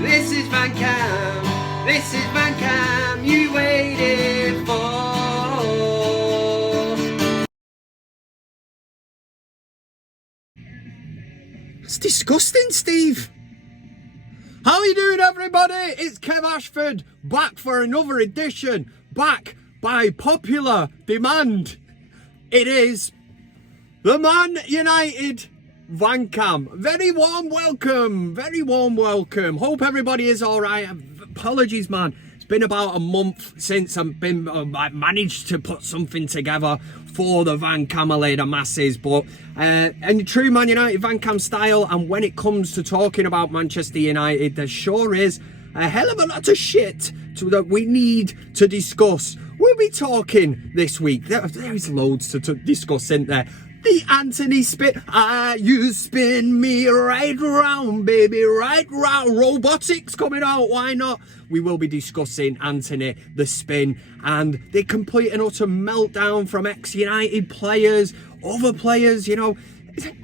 This is VanCam. This is VanCam you waited for. It's disgusting, Steve. How are you doing, everybody? It's Kev Ashford, back for another edition, back by popular demand. It is the ManUtd VanCam. Very warm welcome, very warm welcome. Hope everybody is all right. Apologies, man. It's been about a month since I managed to put something together for the VanCam the masses, but in true ManUtd VanCam style, and when it comes to talking about Manchester United, there sure is a hell of a lot of shit that we need to discuss. We'll be talking this week. There is loads to discuss, isn't there? The Antony Spin. You spin me right round, baby, right round. Robotics coming out, why not? We will be discussing Antony the Spin and the complete and utter meltdown from ex-United players, other players, you know,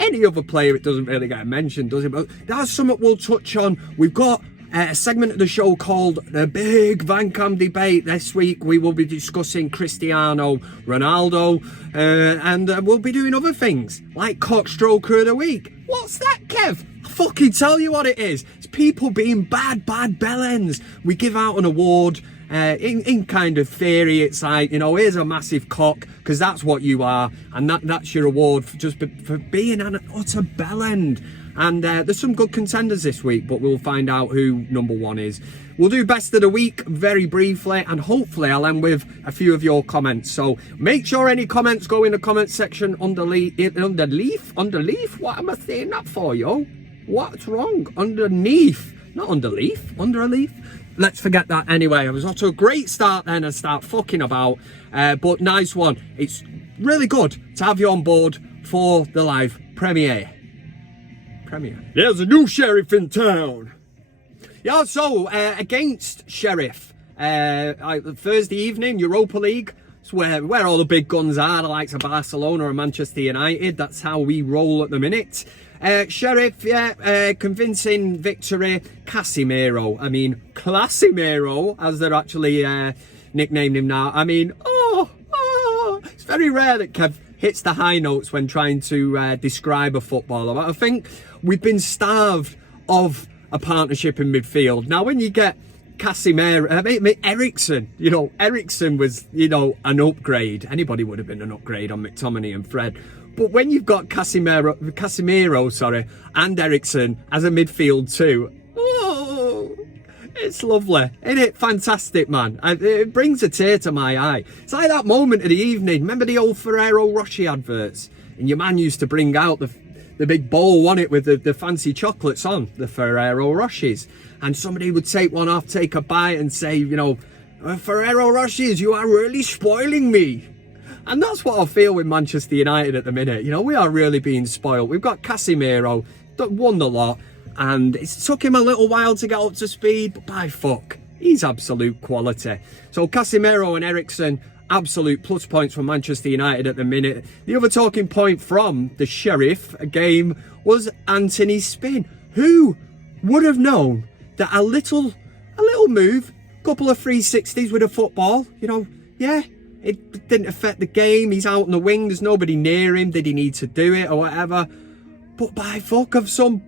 any other player. It doesn't really get mentioned, does it? But that's something we'll touch on. We've got a segment of the show called the BIG VanCam Debate. This week we will be discussing Cristiano Ronaldo, and we'll be doing other things like CockStroker of the Week. What's that, Kev? I'll fucking tell you what it is. It's people being bad bellends. We give out an award. In kind of theory, it's like, you know, here's a massive cock, because that's what you are, and that's your award for being an utter bellend. And there's some good contenders this week, but we'll find out who number one is. We'll do best of the week very briefly, and hopefully I'll end with a few of your comments. So make sure any comments go in the comment section underneath. What am I saying that for, yo? What's wrong? Underneath, not underleaf, under a leaf. Let's forget that anyway. I was off to a great start then and start fucking about, but nice one. It's really good to have you on board for the live premiere. There's a new sheriff in town. Yeah, so against Sheriff, Thursday evening, Europa League. It's where all the big guns are, the likes of Barcelona and Manchester United. That's how we roll at the minute. Sheriff, yeah, convincing victory. Casemiro, I mean, Classimero, as they're actually nicknamed him now. I mean, it's very rare that Kev hits the high notes when trying to describe a footballer. But I think we've been starved of a partnership in midfield. Now, when you get Casemiro, Ericsson, you know, Ericsson was, you know, an upgrade. Anybody would have been an upgrade on McTominay and Fred. But when you've got Casemiro, and Ericsson as a midfield too, it's lovely, isn't it? Fantastic, man. It brings a tear to my eye. It's like that moment of the evening. Remember the old Ferrero Rocher adverts? And your man used to bring out the big bowl, wasn't it, with the fancy chocolates on, the Ferrero Rochers. And somebody would take one off, take a bite and say, you know, Ferrero Rochers, you are really spoiling me. And that's what I feel with Manchester United at the minute. You know, we are really being spoiled. We've got Casemiro, that won the lot. And it took him a little while to get up to speed, but by fuck, he's absolute quality. So Casemiro and Ericsson, absolute plus points for Manchester United at the minute. The other talking point from the Sheriff game was Antony Spin. Who would have known that a little move, couple of 360s with a football, you know, yeah, it didn't affect the game. He's out on the wing, there's nobody near him. Did he need to do it or whatever? But by fuck, have some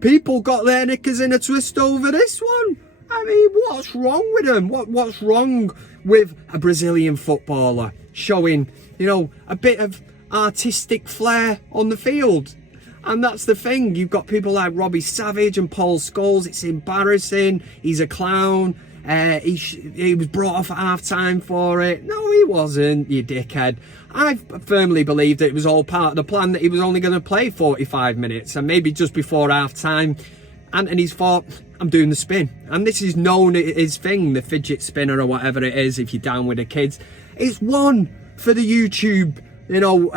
people got their knickers in a twist over this one. I mean, what's wrong with them? What's wrong with a Brazilian footballer showing, you know, a bit of artistic flair on the field? And that's the thing. You've got people like Robbie Savage and Paul Scholes. It's embarrassing. He's a clown. He was brought off at half-time for it. No, he wasn't, you dickhead. I firmly believe that it was all part of the plan, that he was only going to play 45 minutes. And maybe just before half-time, Antony's thought, I'm doing the spin. And this is known, his thing, the fidget spinner or whatever it is, if you're down with the kids. It's one for the YouTube, you know,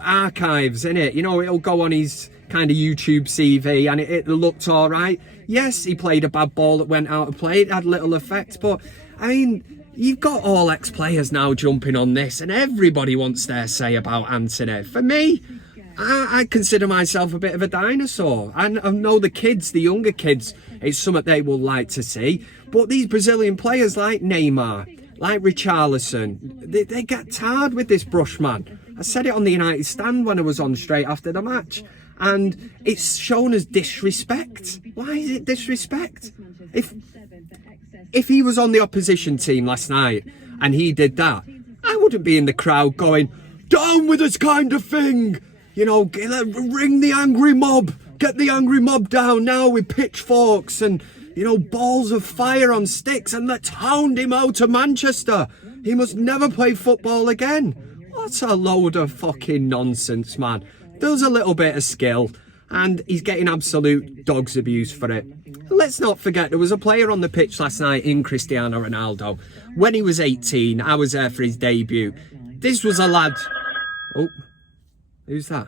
archives, innit? You know, it'll go on his kind of YouTube CV and it looked all right. Yes, he played a bad ball that went out of play. It had little effect, but I mean, you've got all ex-players now jumping on this and everybody wants their say about Antony. For me, I consider myself a bit of a dinosaur. I know the kids, the younger kids, it's something they will like to see. But these Brazilian players like Neymar, like Richarlison, they get tired with this brush, man. I said it on the United stand when I was on straight after the match. And it's shown as disrespect. Why is it disrespect? If he was on the opposition team last night and he did that, I wouldn't be in the crowd going, down with this kind of thing. You know, ring the angry mob. Get the angry mob down now with pitchforks and, you know, balls of fire on sticks, and let's hound him out of Manchester. He must never play football again. What a load of fucking nonsense, man. There's a little bit of skill, and he's getting absolute dog's abuse for it. Let's not forget, there was a player on the pitch last night in Cristiano Ronaldo. When he was 18, I was there for his debut. This was a lad... Oh, who's that?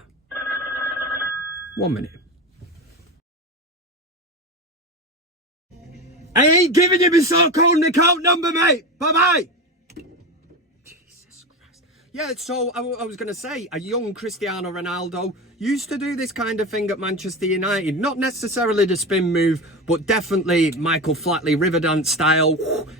1 minute. I ain't giving you my so-called account number, mate. Bye-bye. Jesus Christ. Yeah, so I was going to say, a young Cristiano Ronaldo used to do this kind of thing at Manchester United. Not necessarily the spin move, but definitely Michael Flatley Riverdance style,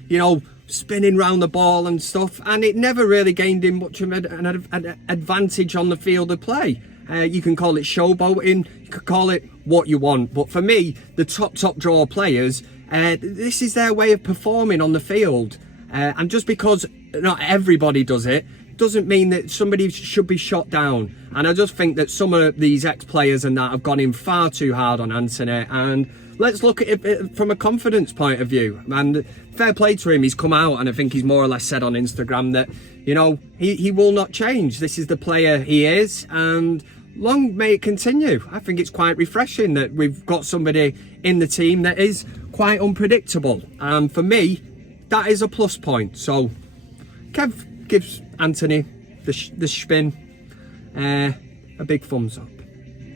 you know, spinning round the ball and stuff. And it never really gained him much of an advantage on the field of play. You can call it showboating, you can call it what you want. But for me, the top draw players... this is their way of performing on the field, and just because not everybody does it doesn't mean that somebody should be shot down. And I just think that some of these ex-players and that have gone in far too hard on Antony, and let's look at it from a confidence point of view. And fair play to him, he's come out and I think he's more or less said on Instagram that, you know, he will not change. This is the player he is, and long may it continue. I think it's quite refreshing that we've got somebody in the team that is quite unpredictable, and for me that is a plus point. So Kev gives Antony the spin a big thumbs up.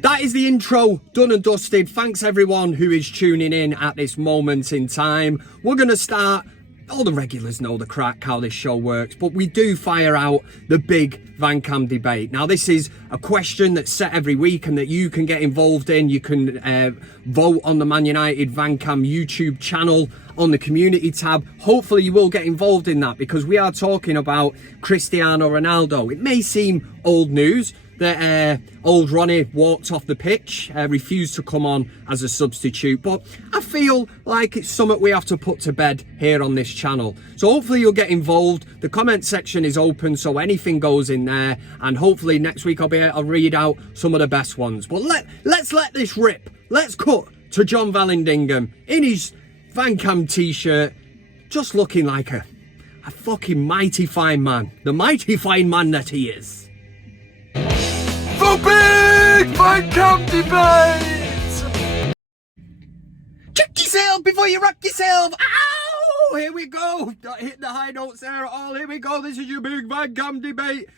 That is the intro done and dusted. Thanks everyone who is tuning in at this moment in time. We're going to start. All the regulars know the crack, how this show works, but we do fire out the big VanCam debate. Now, this is a question that's set every week and that you can get involved in. You can vote on the ManUtd VanCam YouTube channel on the community tab. Hopefully you will get involved in that, because we are talking about Cristiano Ronaldo. It may seem old news that old Ronnie walked off the pitch, refused to come on as a substitute, but I feel like it's something we have to put to bed here on this channel. So hopefully you'll get involved. The comment section is open, so anything goes in there, and hopefully next week I'll read out some of the best ones. But let's let this rip. Let's cut to John Vallandigham in his VanCam T-shirt, just looking like a fucking mighty fine man, the mighty fine man that he is. For BIG VanCam Debate! Check yourself before you rock yourself. Ow! Here we go. Don't hit the high notes there at all. Here we go. This is your BIG VanCam Debate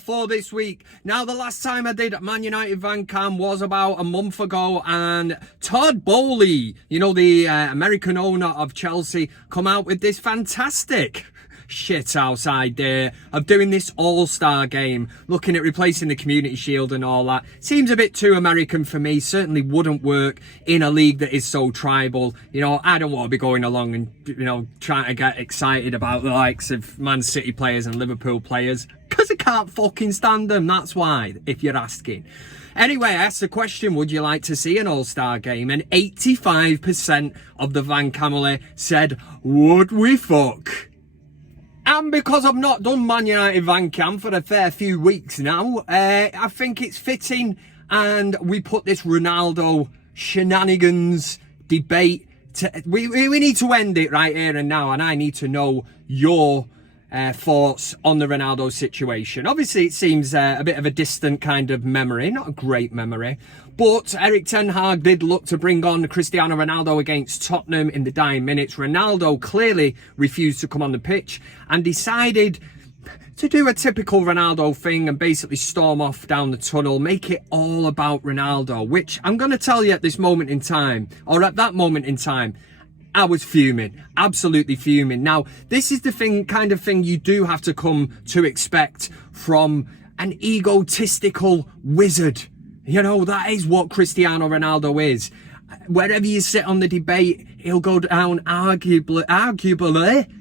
for this week. Now, the last time I did ManUtd VanCam was about a month ago, and Todd Bowley, you know, the American owner of Chelsea, come out with this fantastic shithouse idea of doing this all-star game, looking at replacing the Community Shield and all that. Seems a bit too American for me. Certainly wouldn't work in a league that is so tribal. You know, I don't want to be going along and, you know, trying to get excited about the likes of Man City players and Liverpool players, because I can't fucking stand them. That's why, if you're asking. Anyway, I asked the question, would you like to see an all-star game? And 85% of the VanCamily said, would we fuck? And because I've not done ManUtd VanCam for a fair few weeks now, I think it's fitting, and we put this Ronaldo shenanigans debate we need to end it right here and now, and I need to know your thoughts on the Ronaldo situation. Obviously, it seems a bit of a distant kind of memory, not a great memory, but Eric Ten Hag did look to bring on Cristiano Ronaldo against Tottenham in the dying minutes. Ronaldo clearly refused to come on the pitch and decided to do a typical Ronaldo thing and basically storm off down the tunnel, make it all about Ronaldo, which I'm going to tell you at this moment in time, or at that moment in time, I was fuming, absolutely fuming. Now, this is the kind of thing you do have to come to expect from an egotistical wizard. You know, that is what Cristiano Ronaldo is. Wherever you sit on the debate, he'll go down arguably,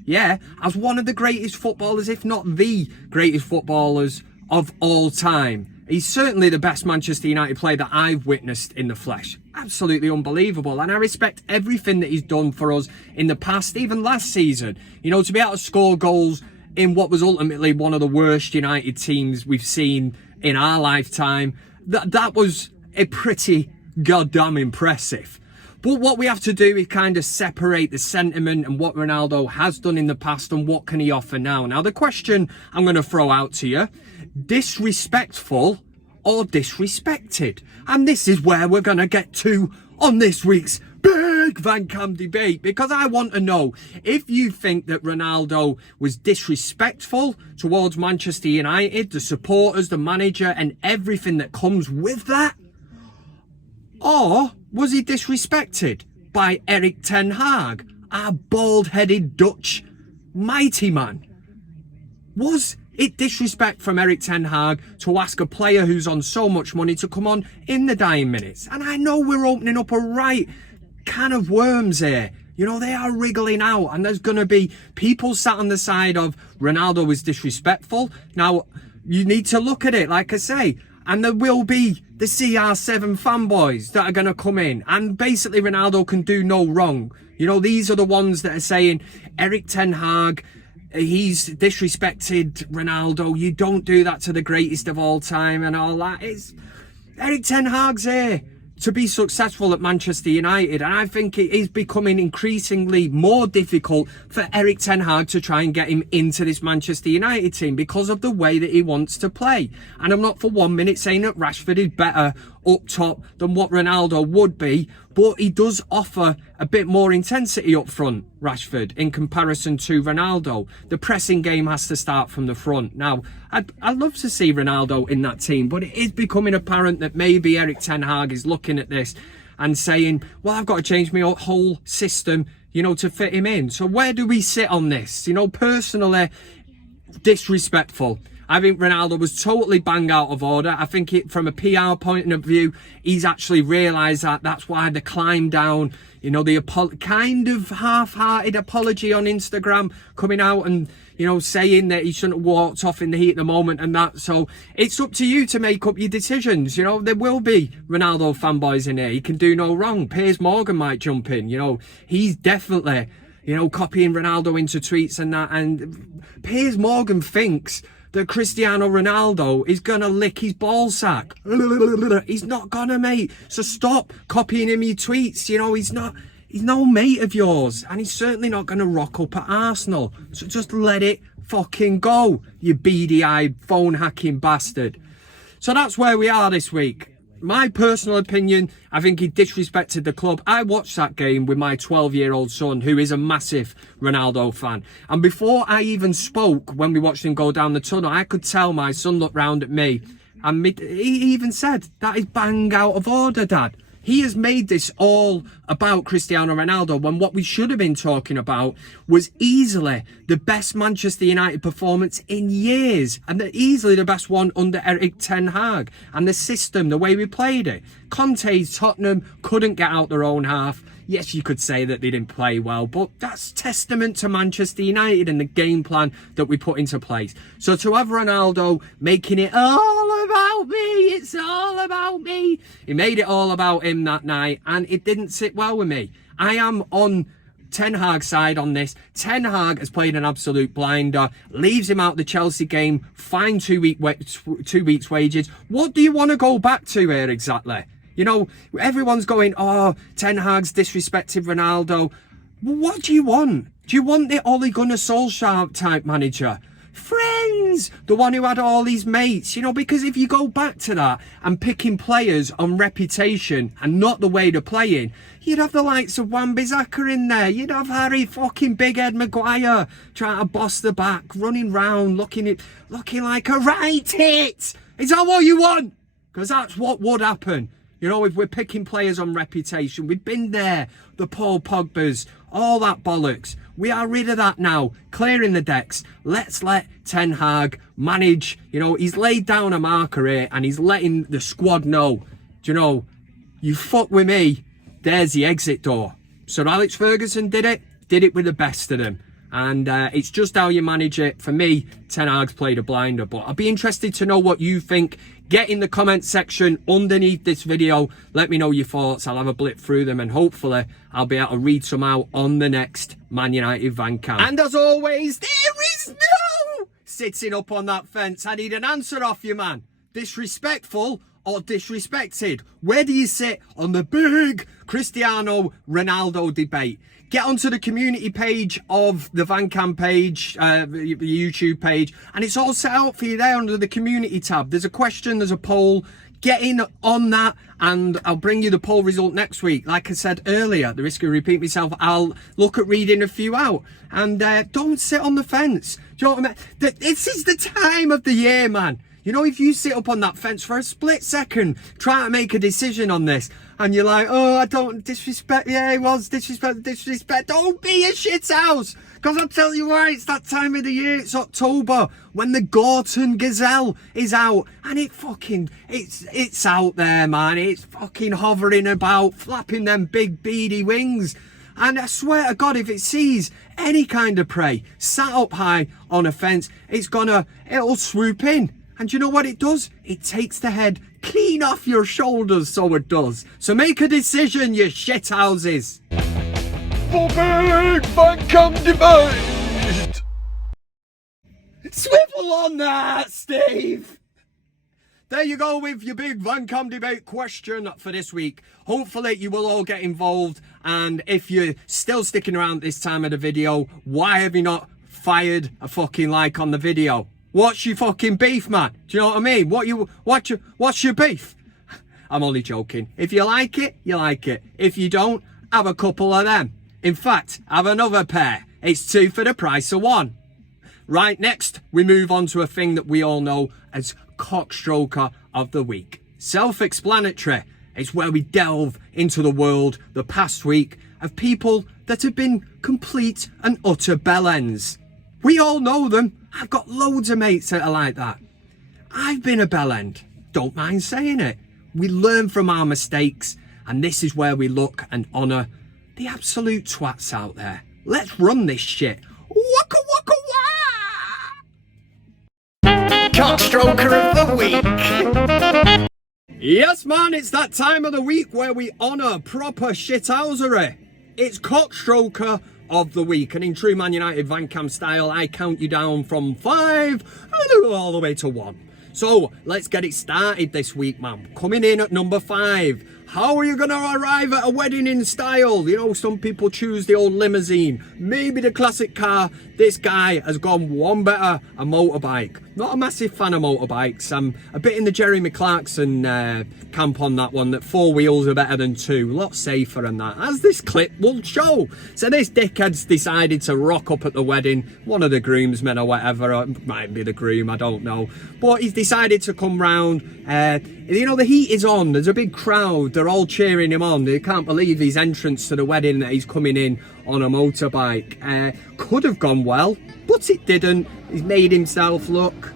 yeah, as one of the greatest footballers, if not the greatest footballers of all time. He's certainly the best Manchester United player that I've witnessed in the flesh. Absolutely unbelievable. And I respect everything that he's done for us in the past, even last season. You know, to be able to score goals in what was ultimately one of the worst United teams we've seen in our lifetime, that was a pretty goddamn impressive. But what we have to do is kind of separate the sentiment and what Ronaldo has done in the past and what can he offer now. Now, the question I'm going to throw out to you: disrespectful or disrespected? And this is where we're going to get to on this week's Big VanCam Debate, because I want to know if you think that Ronaldo was disrespectful towards Manchester United, the supporters, the manager, and everything that comes with that, or was he disrespected by Eric Ten Hag, our bald-headed Dutch mighty man? Was it disrespect from Eric Ten Hag to ask a player who's on so much money to come on in the dying minutes? And I know we're opening up a right can of worms here. You know, they are wriggling out, and there's going to be people sat on the side of Ronaldo was disrespectful. Now, you need to look at it, like I say, and there will be the CR7 fanboys that are going to come in, and basically Ronaldo can do no wrong. You know, these are the ones that are saying Eric Ten Hag, he's disrespected Ronaldo. You don't do that to the greatest of all time and all that. It's Eric Ten Hag's here to be successful at Manchester United, and I think it is becoming increasingly more difficult for Eric Ten Hag to try and get him into this Manchester United team because of the way that he wants to play. And I'm not for 1 minute saying that Rashford is better up top than what Ronaldo would be, but he does offer a bit more intensity up front, Rashford, in comparison to Ronaldo. The pressing game has to start from the front. Now, I'd love to see Ronaldo in that team, but it is becoming apparent that maybe Eric Ten Hag is looking at this and saying, well, I've got to change my whole system, you know, to fit him in. So where do we sit on this? You know, personally, disrespectful. I think Ronaldo was totally bang out of order. I think from a PR point of view, he's actually realised that. That's why the climb down, you know, the kind of half-hearted apology on Instagram, coming out and, you know, saying that he shouldn't have walked off in the heat of the moment and that. So it's up to you to make up your decisions. You know, there will be Ronaldo fanboys in here. He can do no wrong. Piers Morgan might jump in. You know, he's definitely, you know, copying Ronaldo into tweets and that. And Piers Morgan thinks that Cristiano Ronaldo is gonna lick his ball sack. He's not gonna, mate. So stop copying him your tweets. You know, he's no mate of yours, and he's certainly not gonna rock up at Arsenal. So just let it fucking go, you beady-eyed phone hacking bastard. So that's where we are this week. My personal opinion, I think he disrespected the club. I watched that game with my 12-year-old son, who is a massive Ronaldo fan. And before I even spoke, when we watched him go down the tunnel, I could tell my son looked round at me. And he even said, that is bang out of order, Dad. He has made this all about Cristiano Ronaldo, when what we should have been talking about was easily the best Manchester United performance in years, and easily the best one under Eric Ten Hag, and the system, the way we played it. Conte's Tottenham couldn't get out their own half. Yes, you could say that they didn't play well, but that's testament to Manchester United and the game plan that we put into place. So to have Ronaldo making it all about me, it's all about me. He made it all about him that night, and it didn't sit well with me. I am on Ten Hag's side on this. Ten Hag has played an absolute blinder, leaves him out the Chelsea game, fined 2 weeks' wages. What do you want to go back to here exactly? You know, everyone's going, oh, Ten Hag's disrespected Ronaldo. Well, what do you want? Do you want the Ole Gunnar Solskjaer type manager? Friends, the one who had all these mates, you know, because if you go back to that and picking players on reputation and not the way they're playing, you'd have the likes of Wan-Bissaka in there. You'd have Harry fucking Big Ed Maguire trying to boss the back, running round, looking like a right hit. Is that what you want? Because that's what would happen. You know, if we're picking players on reputation, we've been there. The Paul Pogbas, all that bollocks. We are rid of that now, clearing the decks. Let's let Ten Hag manage. You know, he's laid down a marker here and he's letting the squad know, do you know, you fuck with me, there's the exit door. Sir Alex Ferguson did it with the best of them. And it's just how you manage it. For me, Ten Hag's played a blinder. But I'll be interested to know what you think. Get in the comment section underneath this video. Let me know your thoughts. I'll have a blip through them and hopefully I'll be able to read some out on the next ManUtd VanCam. And as always, there is no sitting up on that fence. I need an answer off you, man. Disrespectful or disrespected? Where do you sit on the big Cristiano Ronaldo debate? Get onto the community page of the VanCam page, the YouTube page, and it's all set out for you there under the community tab. There's a question, there's a poll. Get in on that and I'll bring you the poll result next week. Like I said earlier, at the risk of repeating myself, I'll look at reading a few out. And don't sit on the fence. Do you know what I mean? This is the time of the year, man. You know, if you sit up on that fence for a split second, try to make a decision on this, and you're like, oh, I don't disrespect, yeah, it was disrespect. Don't be a shithouse, because I'll tell you why, it's that time of the year, it's October, when the Gorton Gazelle is out, and it's out there, man, it's fucking hovering about, flapping them big beady wings. And I swear to God, if it sees any kind of prey sat up high on a fence, it'll swoop in. And you know what it does? It takes the head clean off your shoulders, so it does. So make a decision, you shithouses. For BIG VanCam Debate! Swivel on that, Steve! There you go with your BIG VanCam Debate question for this week. Hopefully you will all get involved, and if you're still sticking around this time of the video, why have you not fired a fucking like on the video? What's your fucking beef, man? Do you know what I mean? What's your beef? I'm only joking. If you like it, you like it. If you don't, have a couple of them. In fact, have another pair. It's 2 for the price of 1. Right, next, we move on to a thing that we all know as CockStroker of the Week. Self-explanatory. It's where we delve into the world the past week of people that have been complete and utter bellends. We all know them. I've got loads of mates that are like that. I've been a bellend. Don't mind saying it. We learn from our mistakes, and this is where we look and honour the absolute twats out there. Let's run this shit. Waka waka wah! CockStroker of the Week. Yes, man, it's that time of the week where we honour proper shithousery. It's CockStroker of the Week, and in true ManUtd VanCam style, I count you down from 5 and all the way to 1. So let's get it started this week, man. Coming in at number 5. How are you going to arrive at a wedding in style? You know, some people choose the old limousine, maybe the classic car. This guy has gone one better, a motorbike. Not a massive fan of motorbikes. I'm a bit in the Jeremy Clarkson camp on that one, that 4 wheels are better than 2. A lot safer than that, as this clip will show. So this dickhead's decided to rock up at the wedding. One of the groomsmen or whatever, or it might be the groom, I don't know. But he's decided to come round. You know, the heat is on. There's a big crowd. They're all cheering him on. They can't believe his entrance to the wedding, that he's coming in on a motorbike. Could have gone well, but it didn't. He's made himself look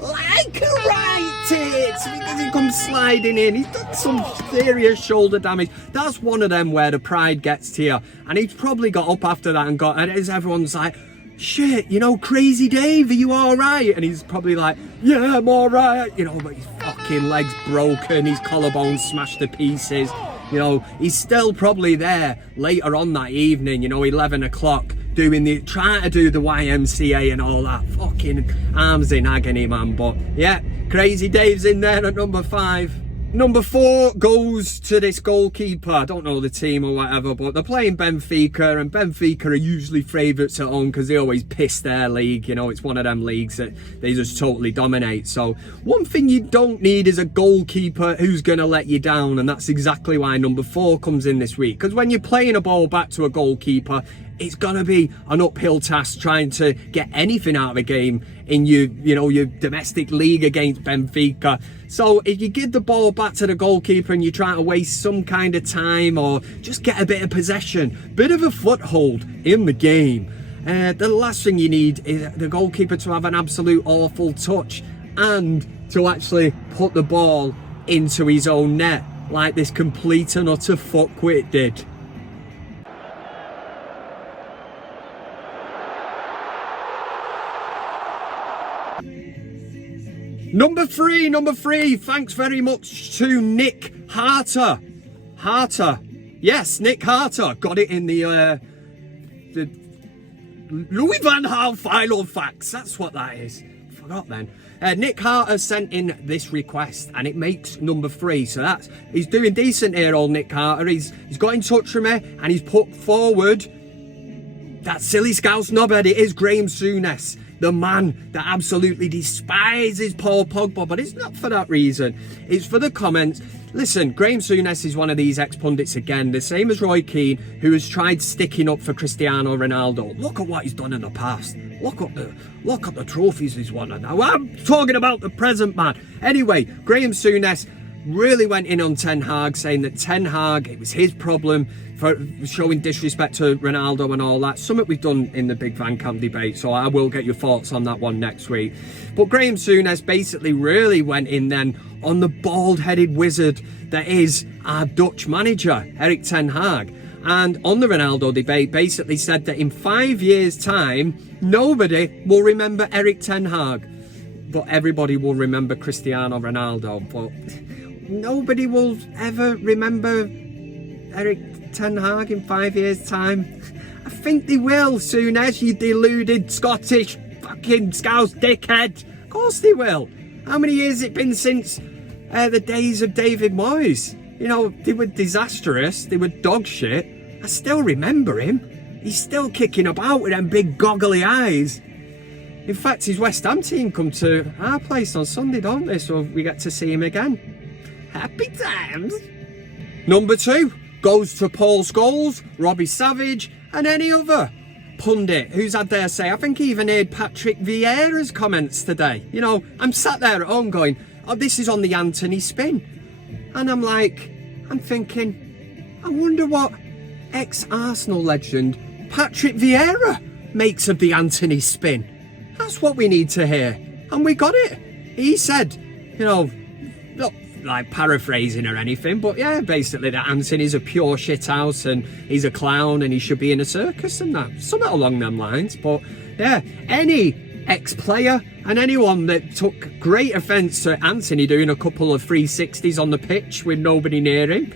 like a right tit because he comes sliding in. He's done some serious shoulder damage. That's one of them where the pride gets to you. And he's probably got up after that and got, and as everyone's like, shit, you know, Crazy Dave, are you alright? And he's probably like, yeah, I'm alright. You know, but his fucking leg's broken, his collarbone's smashed to pieces. You know, he's still probably there later on that evening, you know, 11 o'clock, trying to do the YMCA and all that. Fucking arms in agony, man. But yeah, Crazy Dave's in there at number 5. Number 4 goes to this goalkeeper. I don't know the team or whatever, but they're playing Benfica, and Benfica are usually favourites at home because they always piss their league. You know, it's one of them leagues that they just totally dominate. So one thing you don't need is a goalkeeper who's going to let you down, and that's exactly why number 4 comes in this week. Because when you're playing a ball back to a goalkeeper, it's gonna be an uphill task trying to get anything out of a game in your domestic league against Benfica. So if you give the ball back to the goalkeeper and you try to waste some kind of time or just get a bit of possession, bit of a foothold in the game, the last thing you need is the goalkeeper to have an absolute awful touch and to actually put the ball into his own net like this complete and utter fuckwit did. Number three, thanks very much to Nick Harter. Yes, Nick Harter got it in the Louis Van Gaal final facts. That's what that is. Forgot then. Nick Harter sent in this request and it makes number 3. So he's doing decent here, old Nick Harter. He's got in touch with me and he's put forward that silly Scouse knobhead. It is Graham Souness, the man that absolutely despises Paul Pogba, but it's not for that reason. It's for the comments. Listen, Graham Souness is one of these ex-pundits again, the same as Roy Keane, who has tried sticking up for Cristiano Ronaldo. Look at what he's done in the past. Look at the trophies he's won. Now I'm talking about the present, man. Anyway, Graham Souness really went in on Ten Hag, saying that Ten Hag, it was his problem for showing disrespect to Ronaldo and all that. Something we've done in the Big VanCam debate, so I will get your thoughts on that one next week. But Graham Souness basically really went in then on the bald-headed wizard that is our Dutch manager, Eric Ten Hag. And on the Ronaldo debate, basically said that in 5 years' time, nobody will remember Eric Ten Hag, but everybody will remember Cristiano Ronaldo. But nobody will ever remember Eric Ten Hag in 5 years' time. I think they will, Souness, you deluded Scottish fucking Scouse dickhead. Of course they will. How many years has it been since the days of David Moyes? You know, they were disastrous, they were dog shit. I still remember him. He's still kicking about with them big goggly eyes. In fact, his West Ham team come to our place on Sunday, don't they? So we get to see him again. Happy times. Number 2 goes to Paul Scholes, Robbie Savage, and any other pundit who's had their say. I think he even heard Patrick Vieira's comments today. You know, I'm sat there at home going, oh, this is on the Antony Spin. And I'm thinking, I wonder what ex-Arsenal legend Patrick Vieira makes of the Antony Spin. That's what we need to hear. And we got it. He said, you know, not like paraphrasing or anything, but yeah, basically that Antony's a pure shithouse and he's a clown and he should be in a circus and that. Something along them lines. But yeah, any ex-player and anyone that took great offence to Antony doing a couple of 360s on the pitch with nobody near him,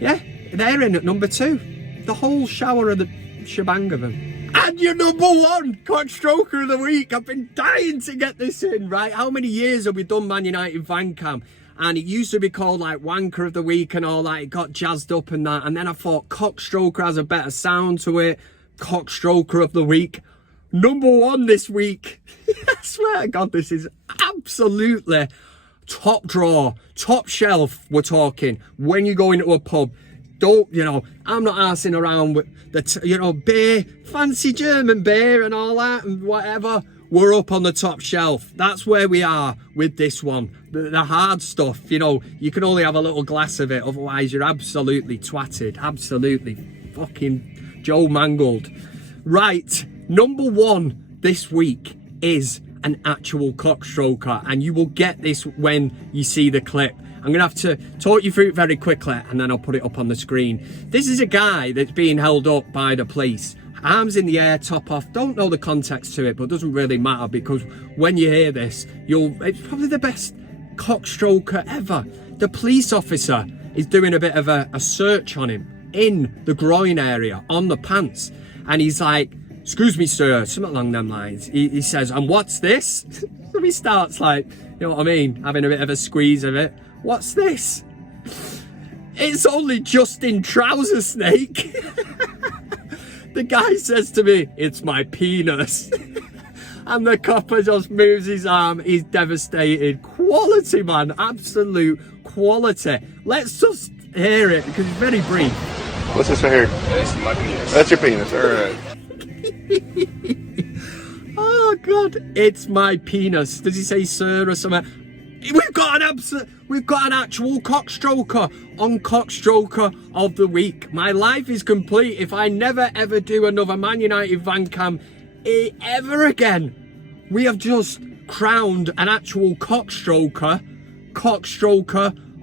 yeah, they're in at number 2. The whole shower of the shebang of them. And your number 1 CockStroker of the week. I've been dying to get this in, right? How many years have we done ManUtd VanCam? And it used to be called like Wanker of the Week and all that. It got jazzed up and that. And then I thought CockStroker has a better sound to it. CockStroker of the week. Number 1 this week. I swear to God, this is absolutely top drawer, top shelf. We're talking when you go into a pub. Don't, you know, I'm not arsing around with the, beer, fancy German beer and all that and whatever. We're up on the top shelf. That's where we are with this one. The hard stuff, you can only have a little glass of it. Otherwise, you're absolutely twatted. Absolutely fucking Joe mangled. Right, number 1 this week is an actual CockStroker. And you will get this when you see the clip. I'm going to have to talk you through it very quickly and then I'll put it up on the screen. This is a guy that's being held up by the police. Arms in the air, top off. Don't know the context to it, but it doesn't really matter because when you hear this, it's probably the best CockStroker ever. The police officer is doing a bit of a search on him in the groin area, on the pants. And he's like, excuse me, sir, something along them lines. He says, and what's this? So he starts like, you know what I mean, having a bit of a squeeze of it. What's this? It's only Justin Trouser Snake. The guy says to me, it's my penis. And the copper just moves his arm. He's devastated. Quality, man. Absolute quality. Let's just hear it because it's very brief. What's this right here? This is my penis. That's your penis, alright. Oh God, it's my penis. Does he say sir or something? We've got an actual CockStroker on CockStroker of the week. My life is complete if I never ever do another ManUtd VanCam ever again. We have just crowned an actual CockStroker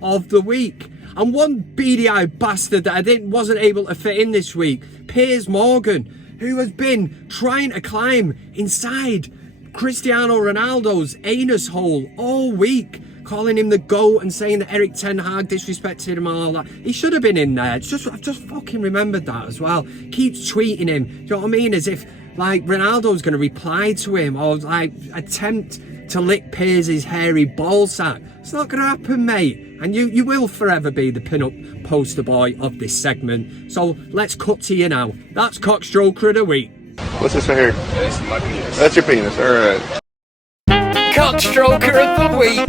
of the week. And one beady eyed bastard that wasn't able to fit in this week, Piers Morgan, who has been trying to climb inside Cristiano Ronaldo's anus hole all week, calling him the GOAT and saying that Eric Ten Hag disrespected him and all that. He should have been in there. I've just fucking remembered that as well. Keeps tweeting him, do you know what I mean? As if like Ronaldo's going to reply to him or like attempt to lick Piers' hairy ball sack. It's not going to happen, mate. And you will forever be the pin-up poster boy of this segment. So let's cut to you now. That's CockStroker of the week. What's this right here? This is my penis. That's your penis, alright. CockStroker of the week.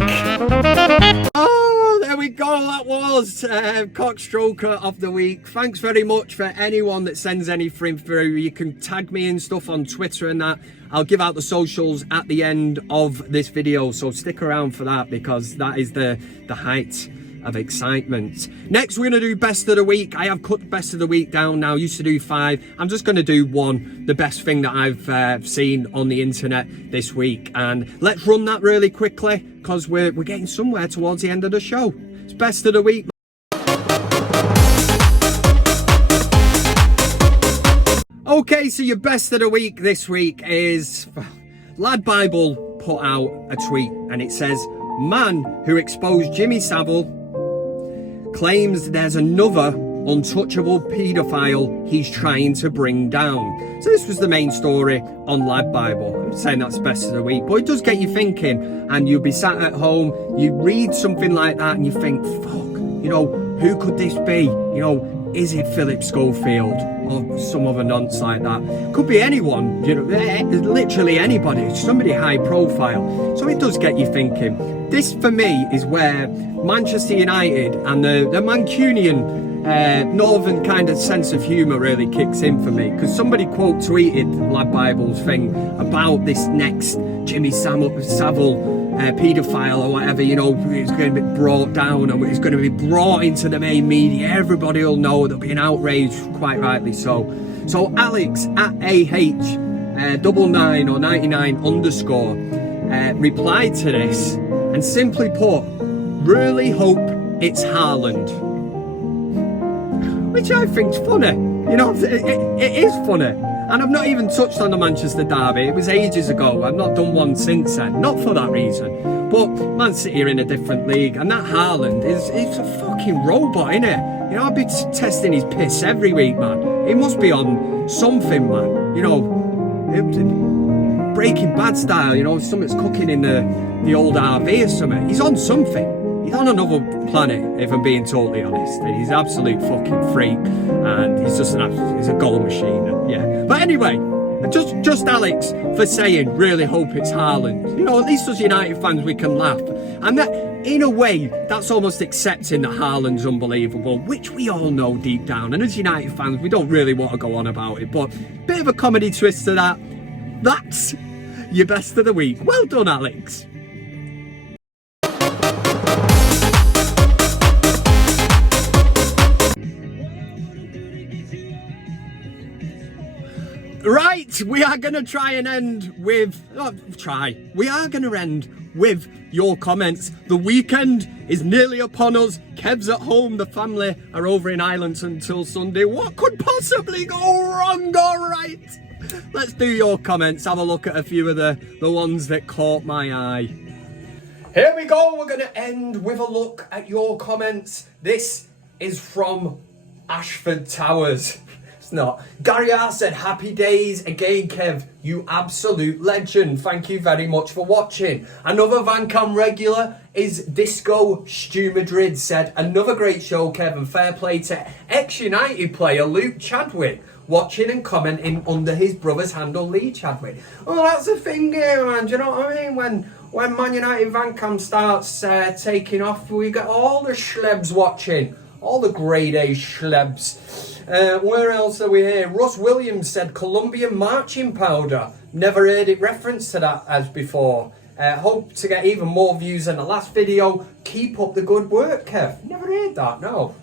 Oh, there we go. That was CockStroker of the week. Thanks very much for anyone that sends anything through. You can tag me in stuff on Twitter and that. I'll give out the socials at the end of this video, so stick around for that because that is the height of excitement. Next, we're going to do best of the week. I have cut best of the week down now. Used to do 5. I'm just going to do 1, the best thing that I've seen on the internet this week. And let's run that really quickly because we're getting somewhere towards the end of the show. It's best of the week. Okay, so your best of the week this week is Lad Bible put out a tweet and it says, man who exposed Jimmy Savile claims there's another untouchable paedophile he's trying to bring down. So this was the main story on Lad Bible. I'm saying that's best of the week, but it does get you thinking, and you'll be sat at home, you read something like that and you think, fuck, you know, who could this be? You know, is it Philip Schofield or some other nonce like that? Could be anyone, you know, literally anybody, somebody high profile. So it does get you thinking. This for me is where Manchester United and the Mancunian northern kind of sense of humour really kicks in for me, because somebody quote tweeted Lad Bible's thing about this next Jimmy Savile paedophile or whatever, you know, it's going to be brought down and it's going to be brought into the main media. Everybody will know, there'll be an outrage, quite rightly so. So Alex at AH99 or 99 underscore replied to this and simply put, really hope it's Haaland. Which I think's funny, you know, it is funny. And I've not even touched on the Manchester derby. It was ages ago. I've not done one since then. Not for that reason. But Man City are in a different league. And that Haaland is a fucking robot, innit? You know, I'd be testing his piss every week, man. He must be on something, man. You know, Breaking Bad style, you know, something's cooking in the old RV or something. He's on something. He's on another planet, if I'm being totally honest. He's an absolute fucking freak, and he's just he's a goal machine. And yeah, but anyway, just Alex for saying, really hope it's Haaland. You know, at least as United fans we can laugh, and that in a way that's almost accepting that Haaland's unbelievable, which we all know deep down. And as United fans, we don't really want to go on about it, but bit of a comedy twist to that. That's your best of the week. Well done, Alex. Right, we are going to try and end with... We are going to end with your comments. The weekend is nearly upon us. Kev's at home. The family are over in Ireland until Sunday. What could possibly go wrong? All right. Let's do your comments. Have a look at a few of the ones that caught my eye. Here we go. We're going to end with a look at your comments. This is from Ashford Towers. It's not. Gary R said, happy days again, Kev. You absolute legend. Thank you very much for watching. Another VanCam regular is Disco Stu Madrid said, another great show, Kev, and fair play to ex-United player Luke Chadwick, watching and commenting under his brother's handle, Lee Chadwick. Oh, that's the thing here, man. Do you know what I mean? When ManUtd VanCam starts taking off, we get all the schlebs watching. All the grade A schlebs. Where else are we here? Russ Williams said Colombian marching powder. Never heard it referenced to that as before. Hope to get even more views than the last video. Keep up the good work, Kev. Never heard that, no.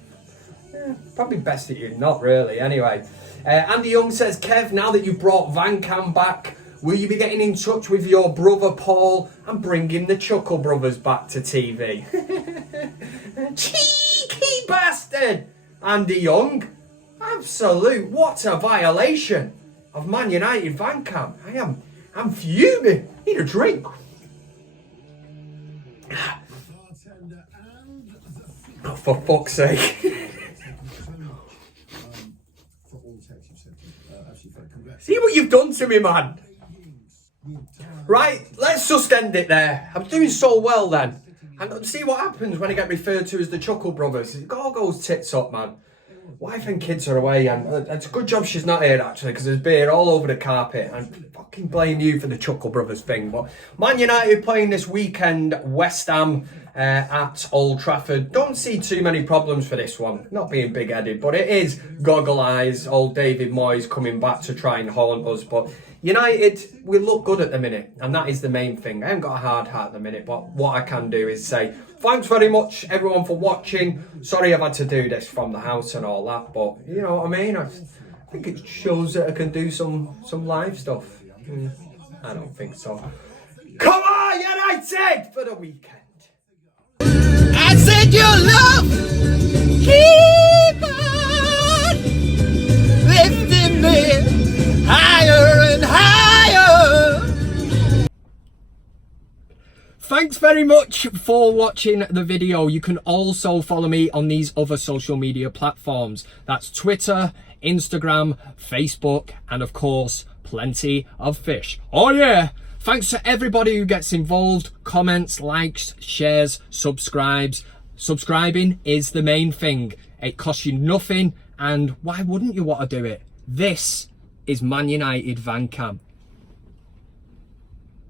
Probably best that you not really, anyway. Andy Young says, Kev, now that you brought VanCam back, will you be getting in touch with your brother Paul and bringing the Chuckle Brothers back to TV? Cheeky bastard! Andy Young. Absolute, what a violation of ManUtd VanCam. I'm fuming. Need a drink. Oh, for fuck's sake. See what you've done to me, man. Right, let's just end it there. I'm doing so well then. And see what happens when I get referred to as the Chuckle Brothers. It all goes tits up, man. Wife and kids are away, and it's a good job she's not here actually, because there's beer all over the carpet. And fucking blame you for the Chuckle Brothers thing. But ManUtd playing this weekend, West Ham at Old Trafford. Don't see too many problems for this one. Not being big-headed, but it is goggle eyes. Old David Moyes coming back to try and haunt us. But United, we look good at the minute, and that is the main thing. I haven't got a hard heart at the minute, but what I can do is say thanks very much, everyone, for watching. Sorry I've had to do this from the house and all that, but you know what I mean? I think it shows that I can do some live stuff. I don't think so. Come on, United, for the weekend. I said your love, keep on lifting me higher and higher. Thanks very much for watching the video. You can also follow me on these other social media platforms. That's Twitter, Instagram, Facebook, and of course, plenty of fish. Oh yeah! Thanks to everybody who gets involved, comments, likes, shares, subscribes. Subscribing is the main thing. It costs you nothing, and why wouldn't you want to do it? This is ManUtd VanCam.